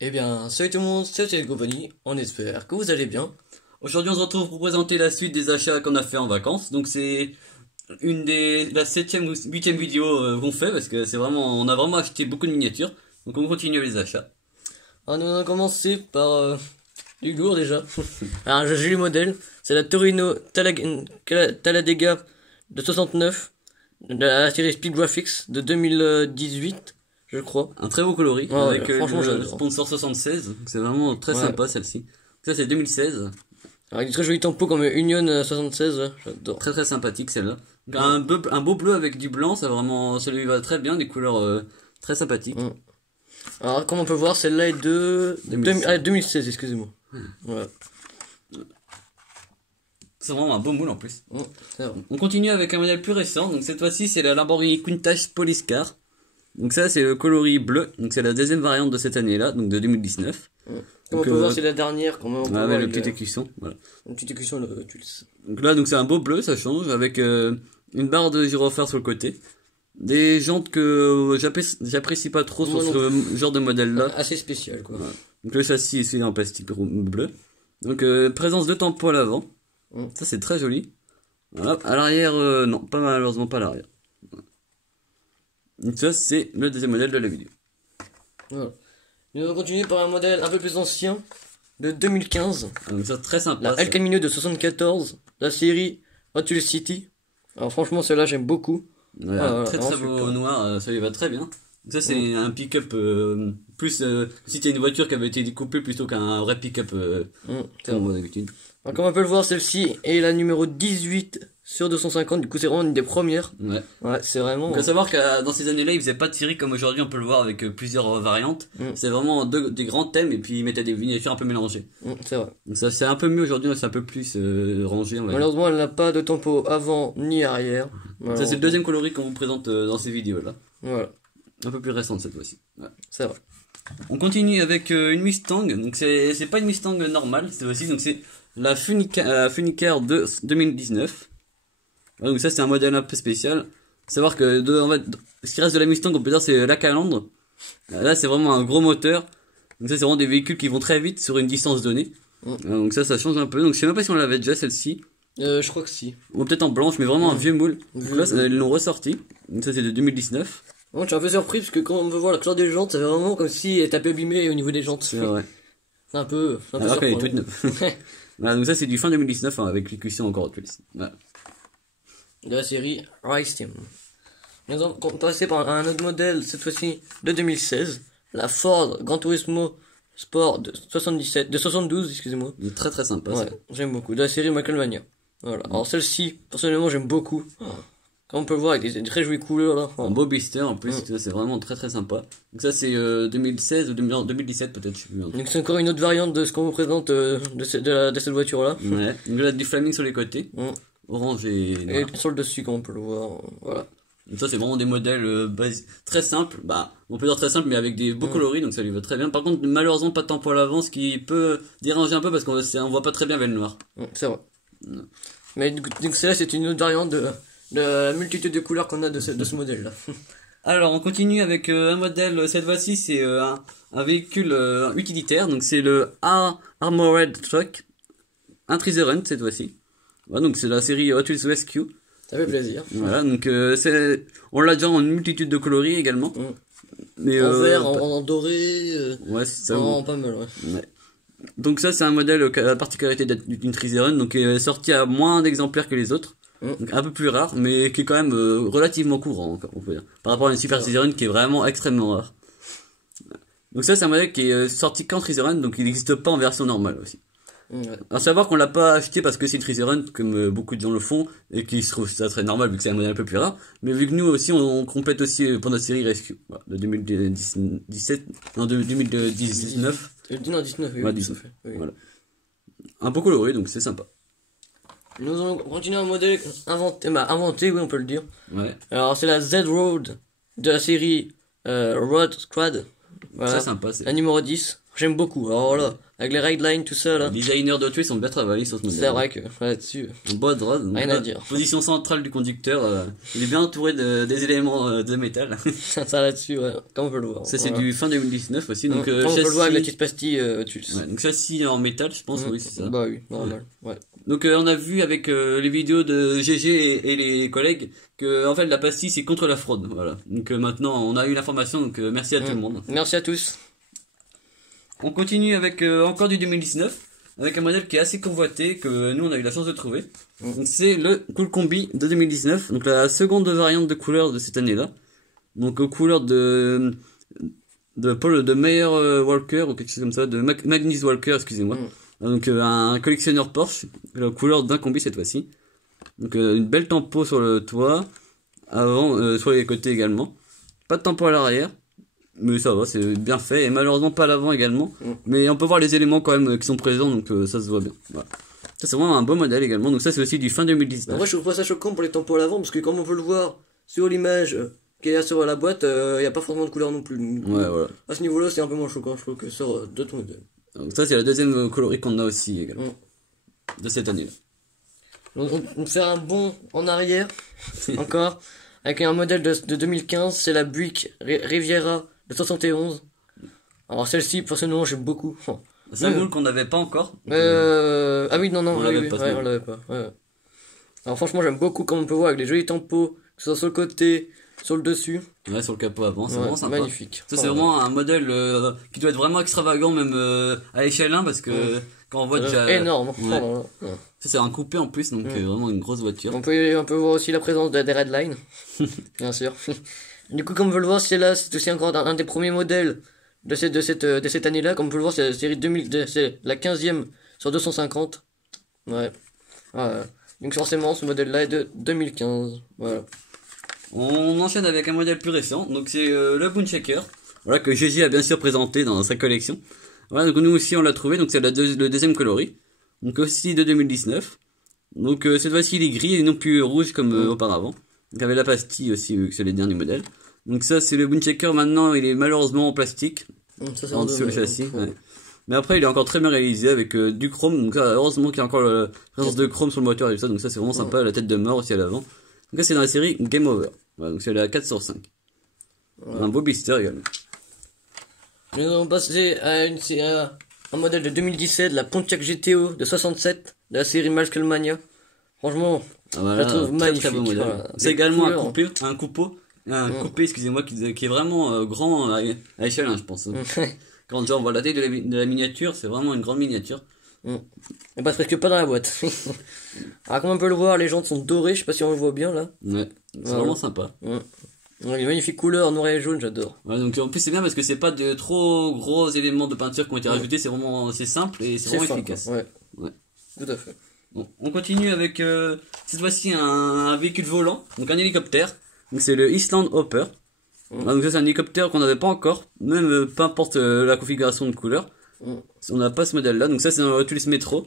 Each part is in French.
Eh bien, salut tout le monde, c'est Thierry Compagnie, on espère que vous allez bien. Aujourd'hui, on se retrouve pour présenter la suite des achats qu'on a fait en vacances. Donc c'est la septième ou huitième vidéo qu'on fait parce que on a vraiment acheté beaucoup de miniatures. Donc on continue les achats. Alors nous allons commencer par du lourd déjà. Alors j'ai le modèle, c'est la Torino Talladega de 69, de la série Speed Graphics de 2018, je crois. Un très beau coloris Ouais, avec franchement, le j'adore. sponsor 76. Donc c'est vraiment très Ouais. sympa celle-ci. Ça c'est 2016. Avec des très jolis tampons comme Union 76, j'adore. Très très sympathique celle-là. Donc, un beau bleu avec du blanc, ça lui va très bien, des couleurs très sympathiques. Mm. Alors comme on peut voir, celle-là est de 2016, excusez-moi. Ouais. C'est vraiment un beau moule en plus. C'est vrai. On continue avec un modèle plus récent, donc cette fois-ci c'est la Lamborghini Countach Police Car. Donc ça c'est le coloris bleu, donc c'est la deuxième variante de cette année-là, donc de 2019. Comme on peut voir, c'est la dernière, quand même. On peut voir Avec le avec, petit écusson, voilà. une petite écusson, tu le sais. Donc là donc c'est un beau bleu, ça change, avec une barre de gyrophare sur le côté. Des jantes que j'apprécie pas trop sur Moi non ce genre de modèle-là. Assez spécial, quoi. Voilà. Donc le châssis c'est en plastique bleu. Donc présence de tampons à l'avant. Mm. Ça c'est très joli. Voilà. À l'arrière, non, pas malheureusement pas à l'arrière. Donc ça c'est le deuxième modèle de la vidéo. Voilà. Nous allons continuer par un modèle un peu plus ancien, de 2015. Donc ça très sympa. La Ça. El Camino de 74, la série Hot Wheels City. Alors franchement, celle-là, j'aime beaucoup. Ouais, Ah, très vraiment très beau super. noir, ça lui va très bien. Donc ça c'est un pick-up plus si t'as une voiture qui avait été découpée plutôt qu'un vrai pick-up C'est comme on vrai. voit d'habitude. Alors, comme on peut le voir, celle-ci est la numéro 18 sur 250. Du coup, c'est vraiment une des premières. Ouais. Ouais, c'est vraiment. Donc à savoir que dans ces années-là, ils faisaient pas de série comme aujourd'hui, on peut le voir avec plusieurs variantes. C'est vraiment des grands thèmes et puis ils mettaient des miniatures un peu mélangées. C'est vrai. Donc ça c'est un peu mieux aujourd'hui, c'est un peu plus rangé. On va dire. Malheureusement, elle n'a pas de tempo avant ni arrière. Ça c'est le deuxième coloris qu'on vous présente dans ces vidéos-là. Voilà, Un peu plus récente cette fois-ci. Ouais. c'est vrai. On continue avec une Mustang. Donc c'est pas une Mustang normale cette fois-ci. Donc c'est la Funicar de 2019. Ouais, donc ça c'est un modèle un peu spécial. Savoir que en fait, ce qui reste de la Mustang, on peut dire c'est la calandre. Là c'est vraiment un gros moteur. Donc ça c'est vraiment des véhicules qui vont très vite sur une distance donnée. Donc ça change un peu. Donc je sais même pas si on l'avait déjà celle-ci. Je crois que si. Ou peut-être en blanche, mais vraiment un vieux moule. Donc là Vieux ils l'ont ressorti. Donc ça c'est de 2019. Bon, je suis un peu surpris parce que quand on veut voir la couleur des jantes, ça fait vraiment comme si elle était abîmée au niveau des jantes. C'est vrai. C'est un peu Alors qu'elle est toute surprenant. neuve. Voilà, donc ça c'est du fin 2019 hein, avec les cuissons encore Hot Wheels. Voilà. De la série Rise Team. Nous allons passer par un autre modèle, cette fois-ci de 2016. La Ford Gran Turismo Sport de 72, excusez-moi. Il est très très sympa. Ouais, j'aime beaucoup. De la série Michaelmania. Voilà. Alors celle-ci, personnellement, j'aime beaucoup. Comme on peut le voir, avec des très jolies couleurs là. Un beau blister en plus, ça, c'est vraiment très très sympa. Donc ça c'est 2016 ou 2017 peut-être, je sais plus. Hein. Donc c'est encore une autre variante de ce qu'on vous présente de cette voiture là. Ouais. Donc là du flaming sur les côtés, Mm. orange et Et noir. sur le dessus, comme on peut le voir. Voilà. Donc ça c'est vraiment des modèles très simples. Bah on peut dire très simples mais avec des beaux coloris donc ça lui va très bien. Par contre malheureusement pas de tampon à l'avant, ce qui peut déranger un peu parce qu'on voit pas très bien avec le noir. C'est vrai. Mais du coup, celle-là, c'est une autre variante de la multitude de couleurs qu'on a de ce modèle-là. Alors on continue avec un modèle, cette fois-ci c'est un véhicule utilitaire, donc c'est le Armored Truck, un Treasure cette fois-ci. Voilà, donc c'est la série Hot Wheels Rescue. Ça fait plaisir. Voilà, donc on l'a déjà en une multitude de coloris également. Mais, En vert, en doré, ouais, c'est ça. en pas mal, ouais. Ouais. Donc ça c'est un modèle qui a la particularité d'être une Treasure, donc qui est sorti à moins d'exemplaires que les autres. Donc un peu plus rare, mais qui est quand même relativement courant, on peut dire. Par rapport à une Super Treasure qui est vraiment extrêmement rare. Donc ça c'est un modèle qui est sorti qu'en Treasure, donc il n'existe pas en version normale aussi. Ouais. À savoir qu'on l'a pas acheté parce que c'est une Treasure comme beaucoup de gens le font et qui se trouvent ça très normal vu que c'est un modèle un peu plus rare. Mais vu que nous aussi on complète aussi pour notre série Rescue, voilà, de 2017, non de 2019. Non, 19, oui. Ouais, oui, 19. tout à fait, oui. Voilà. Un peu coloré donc c'est sympa. Nous allons continuer un modèle inventé, oui, on peut le dire. Ouais. Alors, c'est la Z-Road de la série Road Squad. Voilà. Très sympa. C'est La numéro 10. j'aime beaucoup. Alors là, avec les guidelines, tout ça, là. Les designers d'Hot Wheels sont bien travaillés sur ce modèle. C'est vrai que, là-dessus, En bas de droite, donc rien là, à dire. position centrale du conducteur, il est bien entouré des éléments de métal. Ça là-dessus, ouais, comme on peut le voir. Ça c'est Voilà. du fin 2019 aussi, donc Comme on peut le voir avec la châssis, petite pastille, tu le ouais, donc châssis en métal, je pense, oui c'est ça. Bah oui, normal, ouais. Donc on a vu avec les vidéos de GG et les collègues que en fait la pastille c'est contre la fraude, voilà. Donc maintenant on a eu l'information, donc merci à tout le monde. Merci à tous. On continue avec encore du 2019, avec un modèle qui est assez convoité, que nous on a eu la chance de trouver. Donc c'est le Cool Combi de 2019, donc la seconde variante de couleur de cette année-là. Donc aux couleurs de Meyer Walker ou quelque chose comme ça, de Magnus Walker, excusez-moi. Donc un collectionneur Porsche, la couleur d'un combi cette fois-ci. Donc une belle tempo sur le toit, avant sur les côtés également. Pas de tempo à l'arrière. Mais ça va, c'est bien fait, et malheureusement pas à l'avant également. Mais on peut voir les éléments quand même qui sont présents, donc ça se voit bien. Voilà. Ça c'est vraiment un beau modèle également, donc ça c'est aussi du fin 2019. Moi je trouve pas ça choquant pour les tampons à l'avant, parce que comme on peut le voir sur l'image qui est sur la boîte, y a pas forcément de couleur non plus. Ouais, voilà. À ce niveau-là, c'est un peu moins choquant, je trouve, que sur d'autres modèles. Donc ça c'est la deuxième coloris qu'on a aussi également. De cette année-là. Donc on va faire un bond en arrière, encore, avec un modèle de 2015, c'est la Buick Riviera de 71. Alors celle-ci, personnellement, j'aime beaucoup. C'est un moule qu'on n'avait pas encore. Ah oui, non, On oui, l'avait oui, pas, ouais, on l'avait pas. Ouais. Alors franchement, j'aime beaucoup, comme on peut voir, avec les jolis tempos, que ce soit sur le côté, sur le dessus. Ouais, sur le capot avant, c'est Ouais, vraiment sympa. magnifique. Ça c'est vraiment un modèle qui doit être vraiment extravagant même à l'échelle 1 parce que quand on voit déjà... Énorme. Ouais. Oh là là. Ouais. Ça c'est un coupé en plus, donc vraiment une grosse voiture. On peut voir aussi la présence des redlines, bien sûr. Du coup, comme on peut le voir, c'est aussi encore un des premiers modèles de cette année-là. Comme on peut le voir, c'est la série 2000, c'est la 15e sur 250. Ouais. Voilà. Donc forcément, ce modèle-là est de 2015. Voilà. On enchaîne avec un modèle plus récent, donc c'est le Boonshaker, voilà, que GG a bien sûr présenté dans sa collection. Voilà, donc nous aussi on l'a trouvé, donc c'est le deuxième coloris, donc aussi de 2019. Donc cette fois-ci il est gris et non plus rouge comme auparavant. Donc avec la pastille aussi sur les derniers modèles. Donc ça c'est le Boonshaker, maintenant il est malheureusement en plastique, Ça, c'est en dessous le châssis. Ouais. Mais après il est encore très bien réalisé avec du chrome, donc heureusement qu'il y a encore la présence de chrome sur le moteur et tout ça, donc ça c'est vraiment sympa, la tête de mort aussi à l'avant. Donc là c'est dans la série Game Over, voilà, donc c'est la 4 sur 5. Un beau blister également. Nous allons passer à un modèle de 2017, la Pontiac GTO de 67, de la série Musclemania. Franchement, Ah voilà, je la trouve très, magnifique. très beau modèle. Voilà. C'est Les également couleurs. un coupé, excusez-moi, qui est vraiment grand à l'échelle 1 je pense. Quand on voit la taille de la miniature, c'est vraiment une grande miniature. On passe presque pas dans la boîte. Alors comme on peut le voir, les jantes sont dorées, je sais pas si on le voit bien là. Ouais, c'est Voilà. vraiment sympa. Les magnifiques couleurs, noir et jaune, j'adore. Ouais, donc en plus c'est bien parce que c'est pas de trop gros éléments de peinture qui ont été rajoutés, c'est simple et c'est vraiment fin, efficace. quoi. Ouais. Ouais. Tout à fait. Bon, on continue avec cette fois-ci un véhicule volant, donc un hélicoptère. Donc c'est le Island Hopper. Ah, donc ça c'est un hélicoptère qu'on n'avait pas encore, même peu importe la configuration de couleur. On n'a pas ce modèle là, donc ça c'est un Hot Wheels Metro.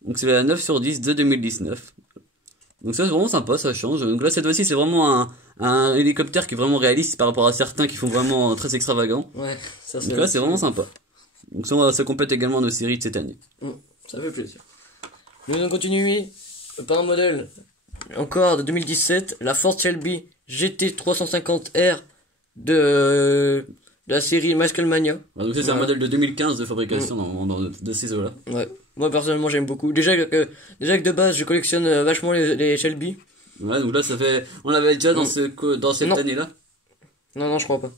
Donc c'est la 9 sur 10 de 2019. Donc ça c'est vraiment sympa, ça change. Donc là cette fois-ci c'est vraiment un hélicoptère qui est vraiment réaliste par rapport à certains qui font vraiment très extravagants. Ouais, ça Donc là c'est vraiment sympa. Donc ça complète également nos séries de cette année. Ça fait plaisir. Nous allons continuer par un modèle encore de 2017, la Ford Shelby GT350R de la série Musclemania. Donc ça c'est un modèle de 2015 de fabrication de ces eaux là. Ouais. Moi personnellement j'aime beaucoup. Déjà que de base je collectionne vachement les Shelby. Ouais, donc là ça fait, on l'avait déjà dans cette Non. année là. Non, je crois pas.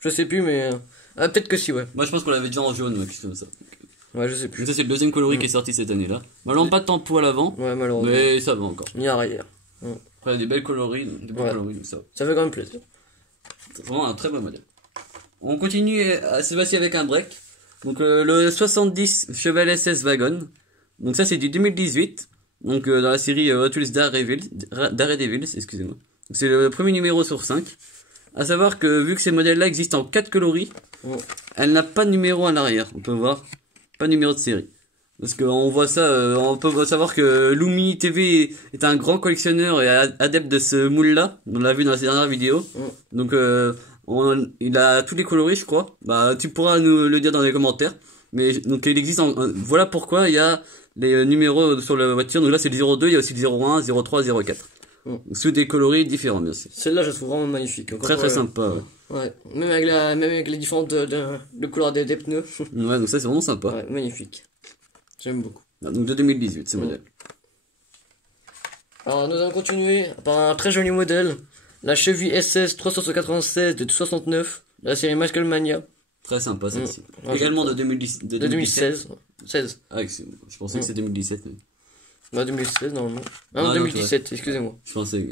Je sais plus mais peut-être que si, ouais. Moi je pense qu'on l'avait déjà en jaune, quelque chose comme ça. Ouais, je sais plus. Donc ça c'est le deuxième coloris qui est sorti cette année là. Malheureusement pas de tempo à l'avant, Ouais, malheureusement. mais ça va encore. Ni arrière. Après il y a des belles coloris, donc ça va. Ça fait quand même plaisir. C'est vraiment un très bon modèle. On continue cette fois-ci avec un break. Donc le 70 Chevrolet SS Wagon. Donc ça c'est du 2018. Donc dans la série Hot Wheels Daredevils, excusez-moi. Donc c'est le premier numéro sur 5. À savoir que vu que ces modèles-là existent en 4 coloris, elle n'a pas de numéro en arrière. On peut voir, pas de numéro de série. Parce qu'on voit ça, on peut savoir que Lumi TV est un grand collectionneur et adepte de ce moule-là. On l'a vu dans ses dernières vidéos. Donc Il a tous les coloris, je crois. Bah, tu pourras nous le dire dans les commentaires. Mais donc il existe. Voilà pourquoi il y a les numéros sur la voiture. Donc là c'est le 02, il y a aussi le 01, 03, 04. Sous des coloris différents, bien sûr. Celle-là, je la trouve vraiment magnifique. Très très sympa. Ouais. Même avec les différentes de couleurs des pneus. Ouais, donc ça c'est vraiment sympa. Ouais, magnifique. J'aime beaucoup. Donc de 2018, c'est modèle. Alors nous allons continuer par un très joli modèle. La Chevy SS 396 de 69 de la série Musclemania. Très sympa celle-ci. Ouais, Également de 2016. 16. Ah, je pensais que c'était 2017. Mais... Bah 2016 normalement. Non, 2017, excusez-moi. Je pensais.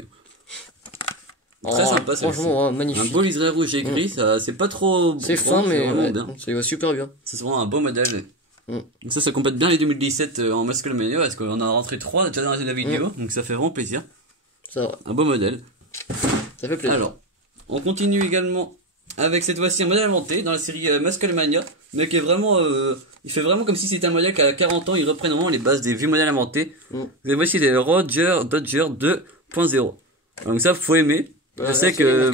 Très sympa celle-ci. Franchement, magnifique. Un beau liseré rouge et gris, ça c'est pas trop. C'est fin, mais vraiment bien. Ça va super bien. C'est vraiment un beau modèle. Donc ça complète bien les 2017 en Musclemania parce qu'on en a rentré 3 déjà dans la vidéo, donc ça fait vraiment plaisir. Ça va. Un beau modèle. Ça fait plaisir. Alors, on continue également avec cette fois-ci un modèle inventé dans la série Musclemania, mais qui est vraiment, il fait vraiment comme si c'était un modèle qui a 40 ans, il reprend vraiment les bases des vieux modèles inventés. Et voici les Roger Dodger 2.0. Donc ça, faut aimer. Je sais que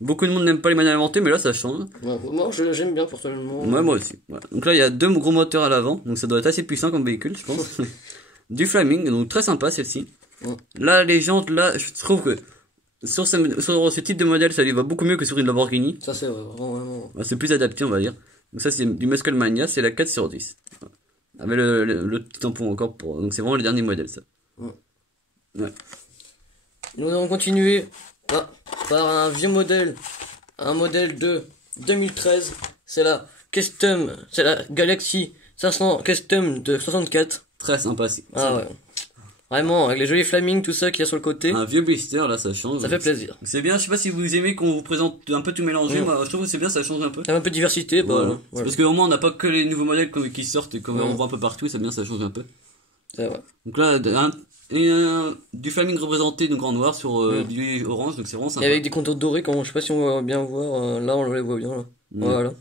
beaucoup de monde n'aime pas les modèles inventés, mais là ça change. Ouais, moi j'aime bien personnellement. Ouais, moi aussi. Ouais. Donc là, il y a 2 gros moteurs à l'avant, donc ça doit être assez puissant comme véhicule, je pense. Du Flaming, donc très sympa celle-ci. Là, les jantes, là, je trouve que sur ce type de modèle, ça lui va beaucoup mieux que sur une Lamborghini. Ça, c'est vraiment. C'est plus adapté, on va dire. Donc, ça, c'est du Musclemania, c'est la 4 sur 10. Avec le petit tampon encore pour. Donc, c'est vraiment le dernier modèle, ça. Ouais. Nous allons continuer par un vieux modèle. Un modèle de 2013. C'est la Galaxy 500 Custom de 64. Très sympa, c'est. Ah ouais. Vraiment, avec les jolis flamings, tout ça qu'il y a sur le côté. Un vieux blister, là, ça change. Ça fait plaisir. C'est bien, je sais pas si vous aimez qu'on vous présente un peu tout mélangé. Moi, je trouve que c'est bien, ça change un peu. Ça a un peu de diversité, voilà. C'est parce qu'au moins, on n'a pas que les nouveaux modèles qui sortent et qu'on voit un peu partout, c'est bien, ça change un peu. C'est vrai. Donc là, du flaming représenté donc en noir sur du orange, donc c'est vraiment sympa. Et avec des contours dorés, je sais pas si on va bien voir, là on les voit bien là. Voilà.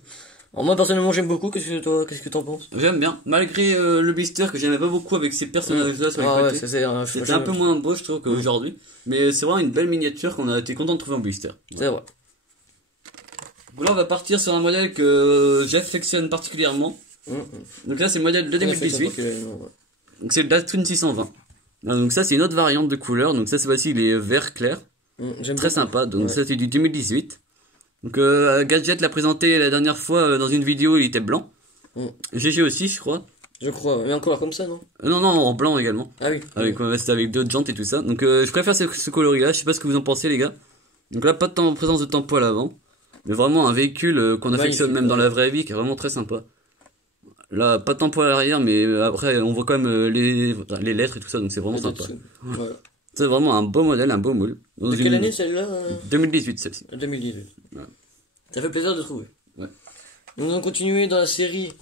Alors moi personnellement j'aime beaucoup, qu'est-ce que t'en penses? J'aime bien, malgré le blister que j'aimais pas beaucoup avec ces personnages là sur les côtés. Ouais, c'était un peu moins beau je trouve qu'aujourd'hui, mais c'est vraiment une belle miniature qu'on a été content de trouver en blister. C'est vrai. Donc là on va partir sur un modèle que j'affectionne particulièrement. Donc là c'est le modèle de 2018. Donc c'est le Datsun 620. Donc ça c'est une autre variante de couleur, donc ça c'est voici il est vert clair. Très sympa, donc ça c'est du 2018. Donc Gadget l'a présenté la dernière fois dans une vidéo, il était blanc. GG aussi je crois. Je crois, mais en couleur comme ça non? Non, en blanc également. Ah oui. C'était avec d'autres jantes et tout ça. Donc je préfère ce coloris là, je sais pas ce que vous en pensez les gars. Donc là pas de présence de tempo à l'avant. Mais vraiment un véhicule qu'on affectionne même dans la vraie vie, qui est vraiment très sympa. Là pas de tempo à l'arrière, mais après on voit quand même les lettres et tout ça, donc c'est vraiment sympa. Voilà. C'est vraiment un beau modèle, un beau moule. De quelle année celle-là 2018 celle-ci. 2018. Ouais. Ça fait plaisir de trouver. Ouais. Nous allons continuer dans la série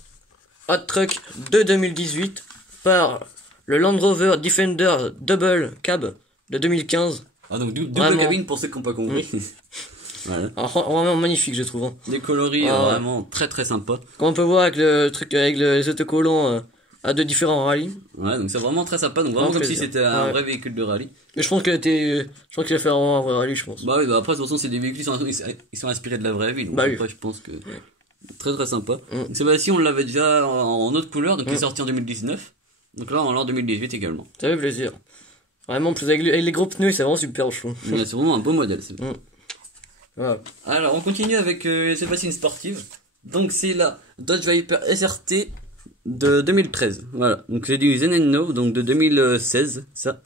Hot Truck de 2018 par le Land Rover Defender Double Cab de 2015. Ah donc double cabine pour ceux qui n'ont pas compris. Voilà. Alors, vraiment magnifique je trouve. Des coloris vraiment très très sympas. Comme on peut voir avec le truc avec les autocollants à de différents rallyes. Ouais, donc c'est vraiment très sympa, donc vraiment comme si c'était un vrai véhicule de rallye. Mais je pense qu'il a fait vraiment un vrai rallye, je pense. Bah oui, bah après de toute façon c'est des véhicules ils sont inspirés de la vraie vie, donc après je pense que très très sympa. C'est bah si on l'avait déjà en autre couleur, donc il est sorti en 2019. Donc là en l'an 2018 également. Ça fait plaisir. Vraiment plus avec les gros pneus, c'est vraiment super chaud. Ouais, c'est vraiment un beau modèle. Voilà. Alors on continue avec cette fois-ci une sportive. Donc c'est la Dodge Viper SRT de 2013. Voilà. Donc c'est du Zenenno, donc de 2016, ça.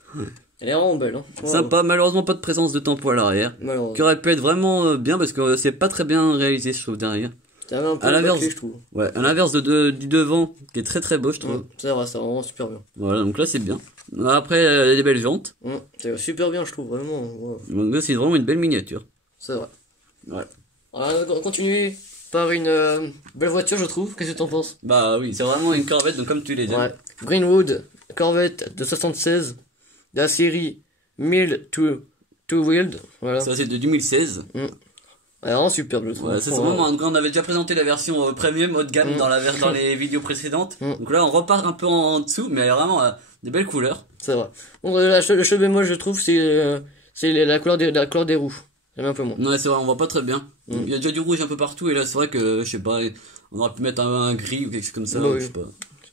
Elle est vraiment belle, hein. Sympa, malheureusement pas de présence de tempo à l'arrière. Qui aurait pu être vraiment bien parce que c'est pas très bien réalisé, je trouve, derrière. Un peu à l'inverse, je trouve. Ouais, à l'inverse du devant, qui est très très beau, je trouve. C'est vrai, c'est vraiment super bien. Voilà, donc là c'est bien. Après, il y a des belles jantes. C'est super bien, je trouve, vraiment. Donc là c'est vraiment une belle miniature. C'est vrai. Ouais. Alors, on va continuer par une belle voiture, je trouve. Qu'est-ce que t'en penses? Bah oui, c'est vraiment une Corvette, donc comme tu l'as dit. Ouais. Greenwood, Corvette de 76, de la série 1000 to Wheeled. Voilà. Ça c'est de 2016. Ouais, vraiment superbe, je trouve. Ouais, c'est vraiment on avait déjà présenté la version premium haut de gamme dans les vidéos précédentes. Donc là on repart un peu en dessous, mais il y a vraiment des belles couleurs. C'est vrai. Bon, le seul bémol, je trouve, c'est la couleur des roues. J'aime un peu moins. Non, c'est vrai, on voit pas très bien. Il y a déjà du rouge un peu partout, et là, c'est vrai que, je sais pas, on aurait pu mettre un gris ou quelque chose comme ça, Bah ou oui. je sais pas.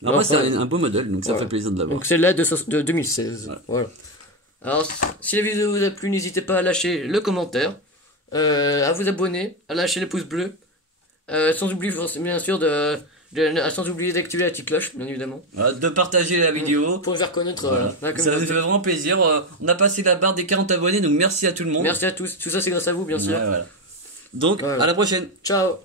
Après, c'est un beau modèle, donc ça Voilà. fait plaisir de l'avoir. Donc celle-là de 2016. Voilà. Alors, si la vidéo vous a plu, n'hésitez pas à lâcher le commentaire, à vous abonner, à lâcher le pouce bleu, sans oublier, bien sûr, sans oublier d'activer la petite cloche, bien évidemment. Voilà, de partager la vidéo. Pour faire connaître Voilà. la Ça nous communauté. fait vraiment plaisir. On a passé la barre des 40 abonnés, donc merci à tout le monde. Merci à tous. Tout ça, c'est grâce à vous, bien sûr. Ouais, voilà. Donc, Ouais. à la prochaine. Ciao.